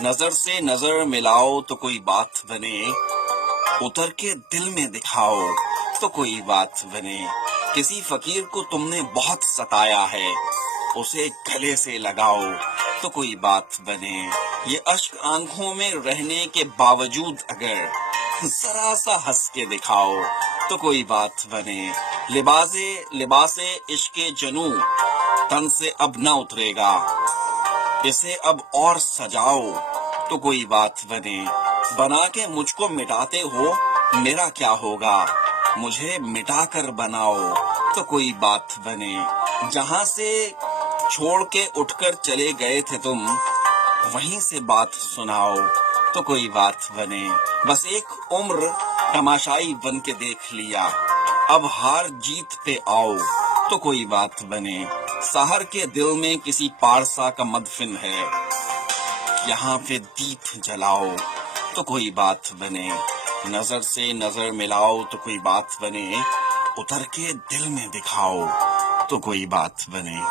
نظر سے نظر ملاؤ تو کوئی بات بنے، اتر کے دل میں دکھاؤ تو کوئی بات بنے۔ کسی فقیر کو تم نے بہت ستایا ہے، اسے گلے سے لگاؤ تو کوئی بات بنے۔ یہ اشک آنکھوں میں رہنے کے باوجود اگر ذرا سا ہنس کے دکھاؤ تو کوئی بات بنے۔ لباس عشق جنوں تن سے اب نہ اترے گا، اسے اب اور سجاؤ تو کوئی بات بنے۔ بنا کے مجھ کو مٹاتے ہو میرا کیا ہوگا، مجھے مٹا کر بناؤ تو کوئی بات بنے۔ جہاں سے چھوڑ کے اٹھ کر چلے گئے تھے تم، وہیں سے بات سناؤ تو کوئی بات بنے۔ بس ایک عمر تماشائی بن کے دیکھ لیا، اب ہار جیت پہ آؤ تو کوئی بات بنے۔ سحر کے دل میں کسی پارسا کا مدفن ہے، یہاں پہ دیپ جلاؤ تو کوئی بات بنے۔ نظر سے نظر ملاؤ تو کوئی بات بنے، اتر کے دل میں دکھاؤ تو کوئی بات بنے۔